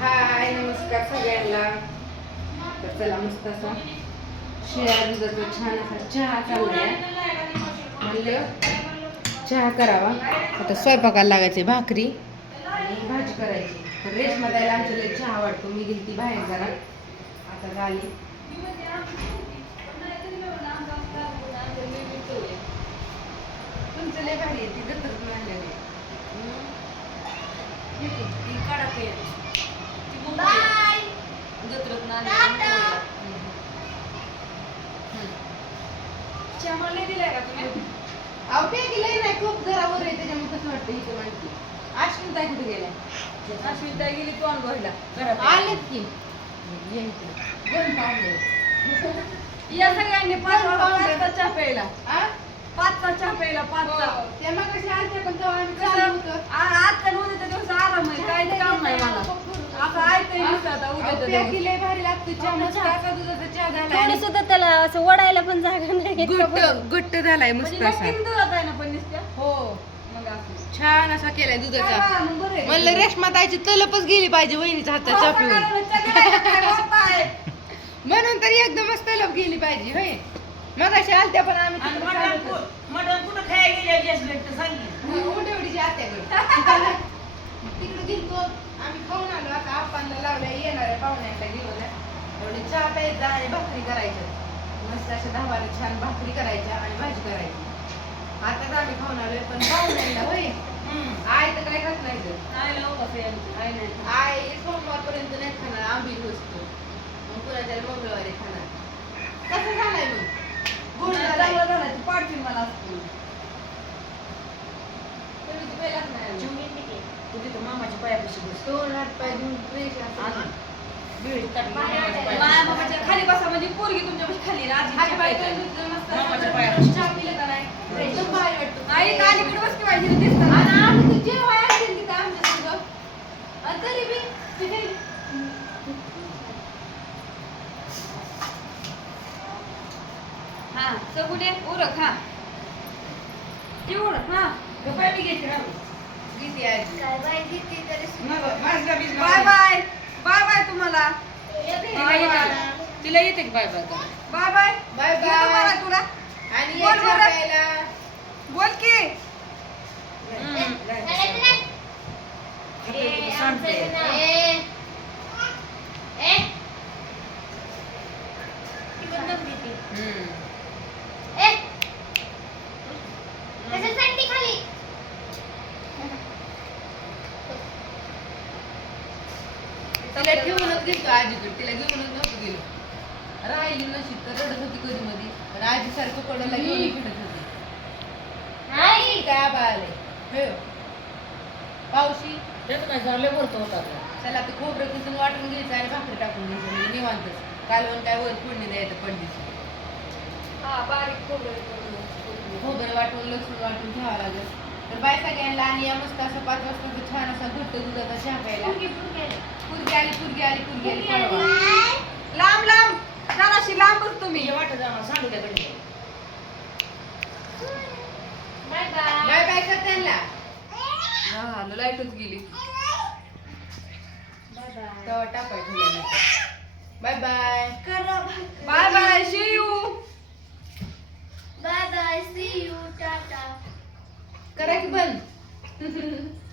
हाय नमस्कार सगळ्यांना. तर चला मस्त असा शिळ्या दुधाचा छान असा चहा चाललाय म्हणलं चहा करावा. आता स्वयंपाकाला लागायचे भाकरी आणि भाजी करायची. तर रेशमा द्यायला आमच्याला चहा वाटतो. मी गेली ती बाहेर जरा. आता झाली तुमचं लय भारी आहे ती दत्तक मिळालेली ती कडक आहे. ती मुंगी बाय आहे. जत्रेत नाणं टाटा. चहा लय दिलाय का तुम्ही? अहो नाही खूप घरावर आहे त्याच्यामुळे कसं वाटतं इथं माहिती अश्विन ताई कुठे गेल्या? अश्विता गेली तोंड भरला घरात आलेत की? ये इकडे. दोन पाहुणे. या सगळ्यांनी पाच. पाचचा चहा प्यायला? पाचचा चहा प्यायला पाचचा. त्या मगाशी आलत्या पण तेव्हा आम्ही चाललो होतो. कसं आ- आजच्या उद्याच्या दिवस आराम आहे काही काम नाही मला. आता ऐकतंय नुसतं आता अहो, उद्याच्या पे दिवस केलंय भारी लागतो चहा मस्त असा दुधाचा चहा थोडी झालाय सुद्धा त्याला असं ओढायला पण जागा नाही घट्ट घट्ट झालाय मस्त म्हणजे असा. हो. मग असं. छान असा केलाय दुधाचा. म्हणलं रेशमा ताईची तलपच गेली पाहिजे वहिनीच्या हातात चहा पिऊन म्हणून तर एकदमच तलप गेली पाहिजे होय. मग अशी आलत्या पण आम्ही तिकडे होतो. उंडवडीची आत्याकडे गेलतो आम्ही खाऊन आलो आता आपणला लावल्या. येणाऱ्या पाहुण्यांना घेऊन एवढी चहा प्यायचा आणि भाकरी करायच्या. मस्त अशा दहा बारा छान भाकरी करायच्या आणि भाजी करायची. आताच आम्ही खाऊन आलोय पण पाहुण्यांना होय. आय तर काय खात नाही. आय सोमवारपर्यंत नाही खाणार आंबील वस्तू मग पुन्हा मंगळवारी खाणार. कसं झालंय मग? गुड झालाय. मला असं. तुम्ही पहिलाच नाही आले. तू तिथं मामाच्या पायापाशी बस दोन हात पाय धुवून मामाच्या. मामाच्या खाली बसा म्हणजे पोरगी खाली राजी मामाच्या. चहा पिलं का नाही एकदम भारी वाटतं. आई अलीकडे बस की पाहिजे दिसतं आणि आम्ही तर जेवाय असेल तिथं आमच्या संग. आणि तरी बी तिथे हा सगुडे उरक हा उरक हा गप्पा बी घेते ना. तरी गं, भाजला बिजला बाय नाही. बाय बाय बाय तुम्हाला. तिला येते- तिला येते की बाय बाय करायला? बाय बाय बाय बाय मला तुला. आणि बोल बरं. प्यायला. बोल की. नाही. हम्म. तिला ठेवूनच गेलो आजीकडे. तिला घेऊनच नव्हतं गेलो राहिली नशीब तर रडत होती कधी मध्ये पण आजी सारखं कडला घेऊन फिरत होती. काय आबा आले होय. पावशी त्याचं काय झालं बोलतो होता. चला ते खोबरं किसून वाटून घ्यायचं आणि भाकरी टाकून घ्यायचं. म्हणजे निवांतच. कालवण काय वर फोडणी द्यायचं पंडीची हा बारीक खोबरं. खोबरं वाटून लसूण वाटून ठेवावं लागेल. बाय सगळ्यांना आणि या मस्त असं पाच वाजता छान असा घट्ट दुधाचा चहा प्यायला. पुरगी आली. पुरगी आली पुरगी आली. लांब लांब. जराशी लांबच तुम्ही. ये वाटत जाणार सांडू त्या कडे. Bye bye. कर त्यांना. हा लाईटच गेली. तेव्हा टाकायचं bye bye. Bye bye see you bye bye see you tata. करा की बंद.